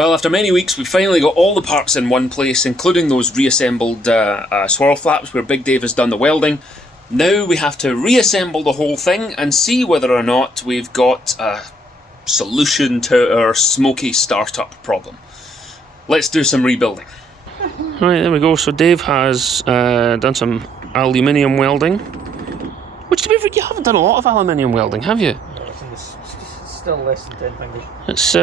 Well, after many weeks, we finally got all the parts in one place, including those reassembled swirl flaps where Big Dave has done the welding. Now we have to reassemble the whole thing and see whether or not we've got a solution to our smoky startup problem. Let's do some rebuilding. Right, there we go. So Dave has done some aluminium welding. Which, to be fair, you haven't done a lot of aluminium welding, have you? It's still less than 10 fingers. It's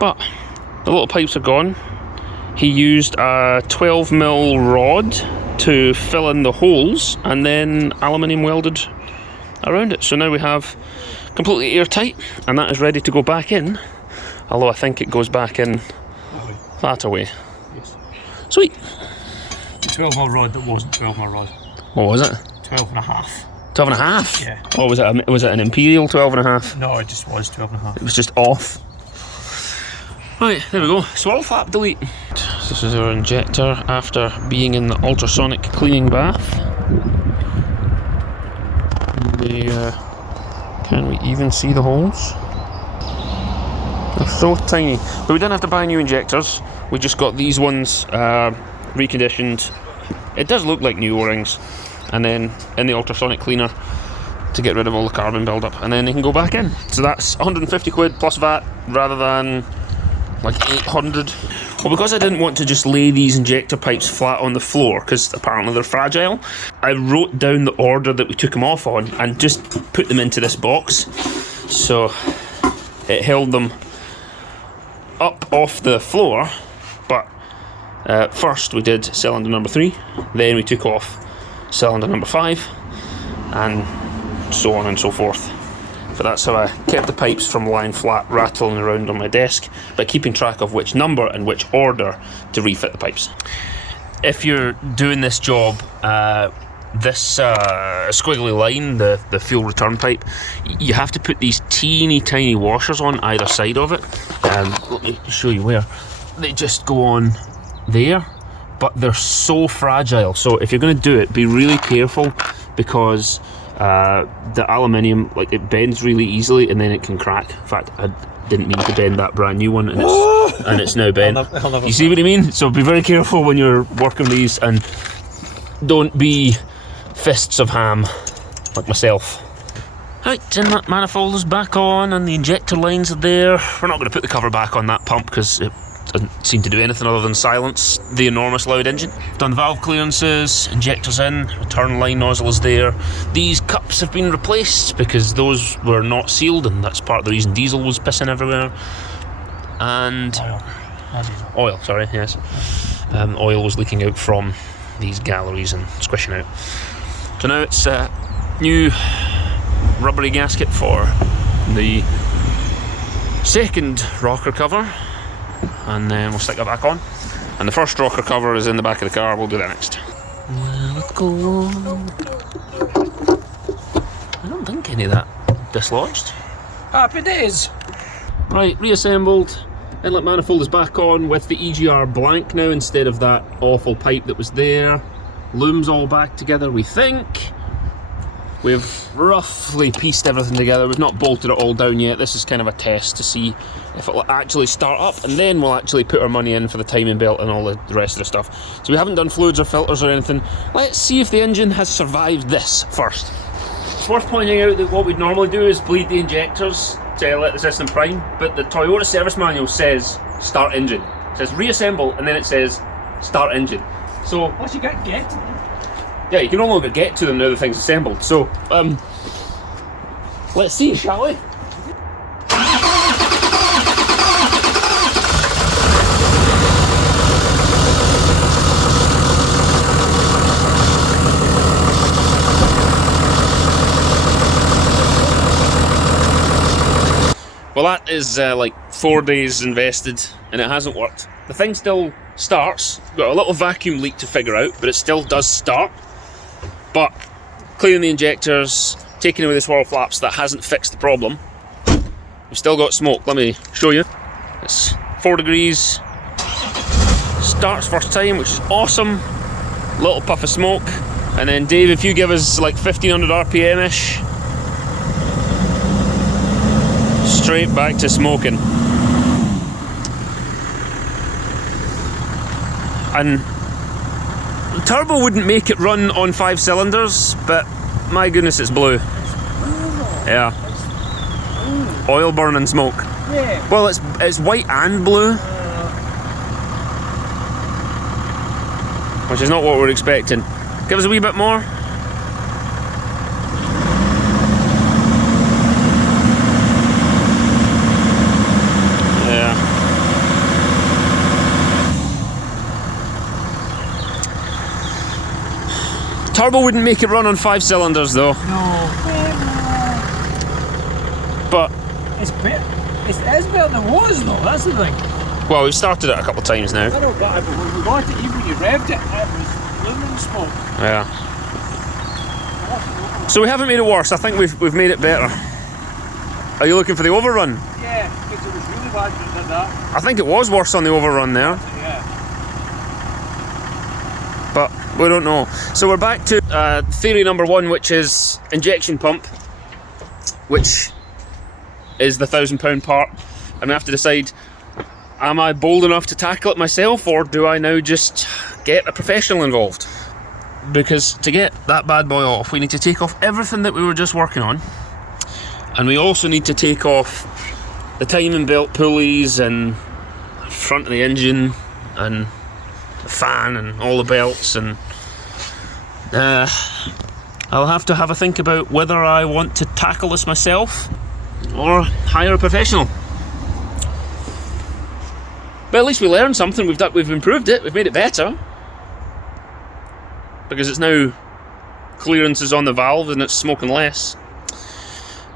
but the little pipes are gone. He used a 12mm rod to fill in the holes and then aluminium welded around it. So now we have completely airtight, and that is ready to go back in. Although I think it goes back in that away. Yes. Sweet. The 12mm rod that wasn't 12mm rod. What was it? 12 and a half. 12 and a half? Yeah. Or was it an imperial 12 and a half? No, it just was 12 and a half. It was just off. Right, there we go. Swirl flap delete. This is our injector after being in the ultrasonic cleaning bath. Can we even see the holes? They're so tiny. But we didn't have to buy new injectors. We just got these ones reconditioned. It does look like new O-rings. And then in the ultrasonic cleaner to get rid of all the carbon buildup. And then they can go back in. So that's 150 quid plus VAT rather than like 800. Well, because I didn't want to just lay these injector pipes flat on the floor, because apparently they're fragile, I wrote down the order that we took them off on and just put them into this box. So it held them up off the floor, but first we did cylinder number 3, then we took off cylinder number 5, and so on and so forth. But that's how I kept the pipes from lying flat, rattling around on my desk, by keeping track of which number and which order to refit the pipes. If you're doing this job, this squiggly line, the fuel return pipe, you have to put these teeny tiny washers on either side of it. Let me show you where. They just go on there, but they're so fragile. So if you're going to do it, be really careful, because the aluminium, like, it bends really easily and then it can crack. In fact, I didn't mean to bend that brand new one, and it's now bent. You see what I mean? So be very careful when you're working these, and don't be fists of ham like myself. Right, inlet manifold is back on and the injector lines are there. We're not going to put the cover back on that pump because it doesn't seem to do anything other than silence the enormous loud engine. Done the valve clearances, injectors in, return line nozzle is there. These cups have been replaced because those were not sealed, and that's part of the reason diesel was pissing everywhere. And oil, sorry, yes. Oil was leaking out from these galleries and squishing out. So now it's a new rubbery gasket for the second rocker cover, and then we'll stick it back on. And the first rocker cover is in the back of the car. We'll do that next. Well, let's go on. I don't think any of that dislodged. Happy days! Right, reassembled. Inlet manifold is back on with the EGR blank now instead of that awful pipe that was there. Loom's all back together, we think. We've roughly pieced everything together. We've not bolted it all down yet. This is kind of a test to see if it'll actually start up, and then we'll actually put our money in for the timing belt and all the rest of the stuff. So we haven't done fluids or filters or anything. Let's see if the engine has survived this first. It's worth pointing out that what we'd normally do is bleed the injectors to let the system prime, but the Toyota service manual says start engine. It says reassemble, and then it says start engine. So Once you get yeah, you can no longer get to them now the thing's assembled. So, let's see, shall we? Well, that is like 4 days invested, and it hasn't worked. The thing still starts. Got a little vacuum leak to figure out, but it still does start. But cleaning the injectors, taking away the swirl flaps, that hasn't fixed the problem. We've still got smoke. Let me show you. It's 4 degrees. Starts first time, which is awesome. Little puff of smoke. And then Dave, if you give us like 1500 RPM-ish, straight back to smoking. And turbo wouldn't make it run on 5 cylinders, but my goodness, it's blue. Yeah. Oil burning smoke. Yeah. Well, it's white and blue. Which is not what we're expecting. Give us a wee bit more. Yeah. Turbo wouldn't make it run on 5 cylinders though. No. But It's better. It's better than it was though, that's the thing. well, we've started it a couple of times now. I know, but when we got it, even when you revved it, it was blooming smoke. Yeah. So we haven't made it worse. I think we've made it better. Are you looking for the overrun? Yeah, because it was really bad when you did that. I think it was worse on the overrun there, Yeah. but we don't know. So we're back to theory number 1, which is injection pump, which is the £1,000 part, and we have to decide: am I bold enough to tackle it myself, or do I now just get a professional involved? Because to get that bad boy off, we need to take off everything that we were just working on, and we also need to take off the timing belt pulleys and the front of the engine and the fan and all the belts, and I'll have to have a think about whether I want to tackle this myself or hire a professional. But at least we learned something. We've improved it. We've made it better, because it's now clearances on the valve and it's smoking less.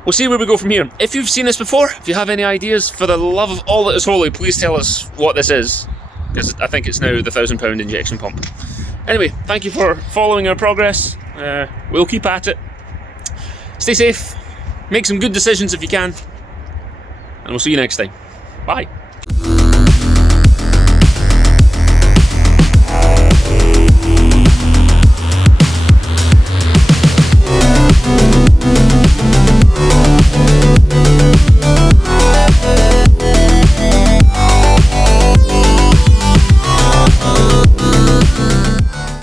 We'll see where we go from here. If you've seen this before, if you have any ideas, for the love of all that is holy, please tell us what this is, because I think it's now the £1,000 injection pump. Anyway, thank you for following our progress. We'll keep at it. Stay safe, make some good decisions if you can, and we'll see you next time. Bye.